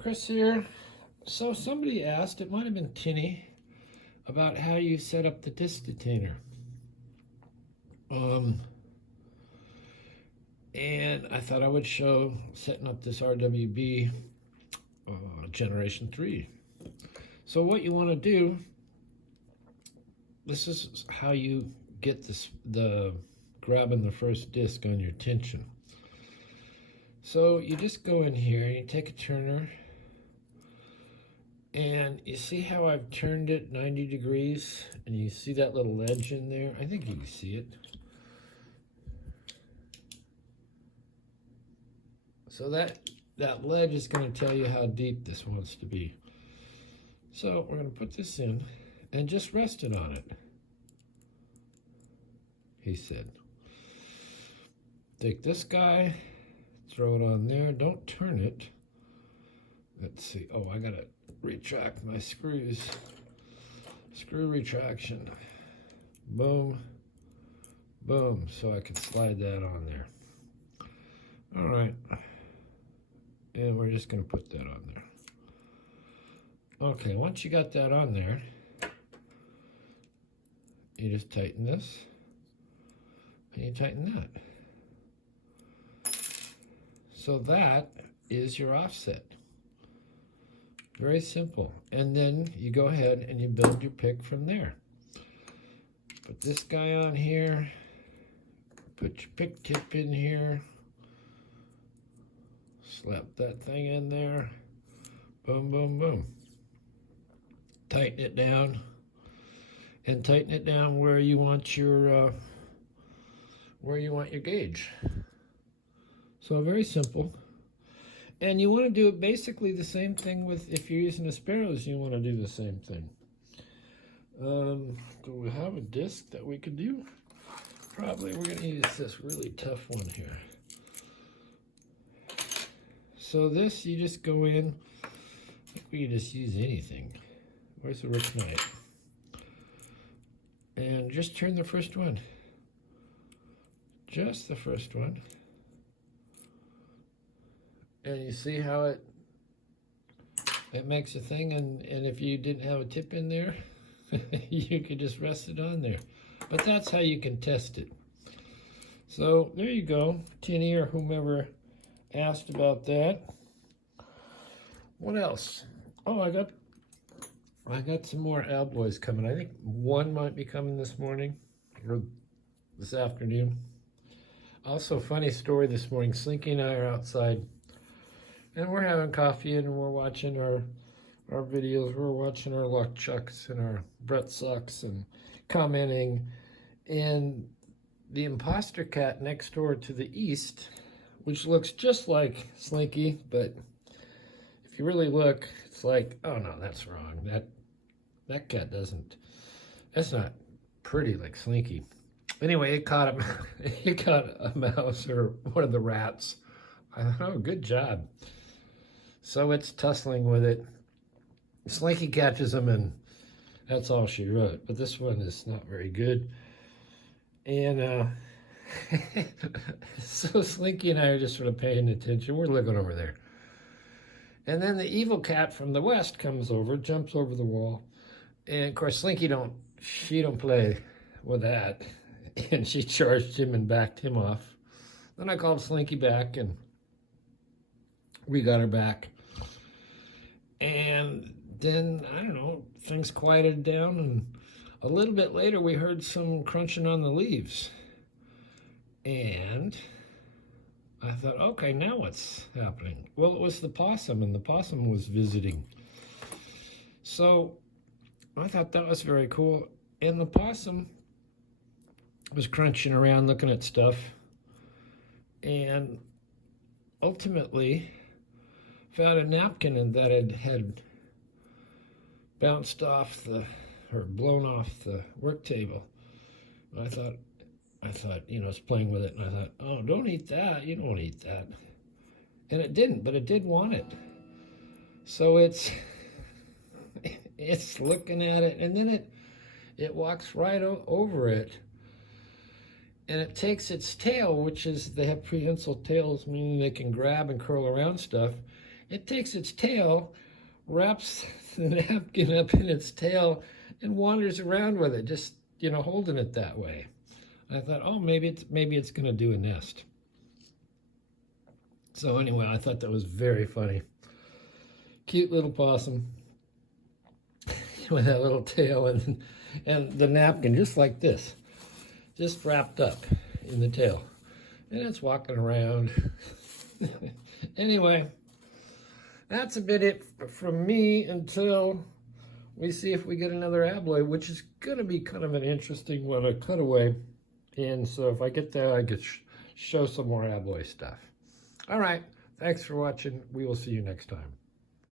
Chris here. So somebody asked, it might have been Tinny, about how you set up the disc detainer. And I thought I would show setting up this RWB Generation 3. So what you want to do, this is how you get the grabbing the first disc on your tension. So you just go in here, you take a turner, and you see how I've turned it 90 degrees, and you see that little ledge in there? I think you can see it. So that ledge is going to tell you how deep this wants to be. So we're going to put this in and just rest it on it, he said. Take this guy, throw it on there, don't turn it. Let's see, oh, I gotta retract my screws. Screw retraction. Boom, boom, so I can slide that on there. All right, and we're just gonna put that on there. Okay, once you got that on there, you just tighten this, and you tighten that. So that is your offset. Very simple. And then you go ahead and you build your pick from there. Put this guy on here, put your pick tip in here, slap that thing in there, boom, boom, boom. Tighten it down, and tighten it down where you want your gauge. So very simple. And you want to do it basically the same thing with, if you're using a Sparrows, you want to do the same thing. Do we have a disc that we could do? Probably. We're going to use this really tough one here. So this, you just go in, I think we can just use anything. Where's the rook knight? And just turn the first one. Just the first one. And you see how it makes a thing, and if you didn't have a tip in there, you could just rest it on there. But that's how you can test it. So there you go, Tinny or whomever asked about that. What else? Oh, I got some more alloys coming. I think one might be coming this morning or this afternoon. Also, funny story this morning, Slinky and I are outside, and we're having coffee, and we're watching our videos. We're watching our Luck Chucks and our Brett Sucks and commenting. And the imposter cat next door to the east, which looks just like Slinky, but if you really look, it's like, oh no, that's wrong. That cat doesn't, that's not pretty like Slinky. Anyway, it caught him. It caught a mouse or one of the rats. I thought, oh, good job. So it's tussling with it. Slinky catches him, and that's all she wrote. But this one is not very good. And so Slinky and I are just sort of paying attention. We're looking over there. And then the evil cat from the west comes over, jumps over the wall. And of course, Slinky she don't play with that. And she charged him and backed him off. Then I called Slinky back, and we got her back. And then, I don't know, things quieted down, and a little bit later we heard some crunching on the leaves. And I thought, okay, now what's happening? Well, it was the possum, and the possum was visiting. So I thought that was very cool. And the possum was crunching around looking at stuff, and ultimately found a napkin that had bounced off or blown off the work table. And I thought, you know, it's playing with it, and I thought, oh, don't eat that. You don't eat that. And it didn't, but it did want it. So it's looking at it, and then it walks right over it. And it takes its tail, which is, they have prehensile tails, meaning they can grab and curl around stuff, it takes its tail, wraps the napkin up in its tail, and wanders around with it, just, you know, holding it that way. I thought, oh, maybe it's going to do a nest. So anyway, I thought that was very funny. Cute little possum with that little tail and the napkin just like this, just wrapped up in the tail. And it's walking around. Anyway, that's a bit it from me until we see if we get another abloy, which is going to be kind of an interesting one, a cutaway. And so if I get that, I could show some more abloy stuff. All right, thanks for watching. We will see you next time.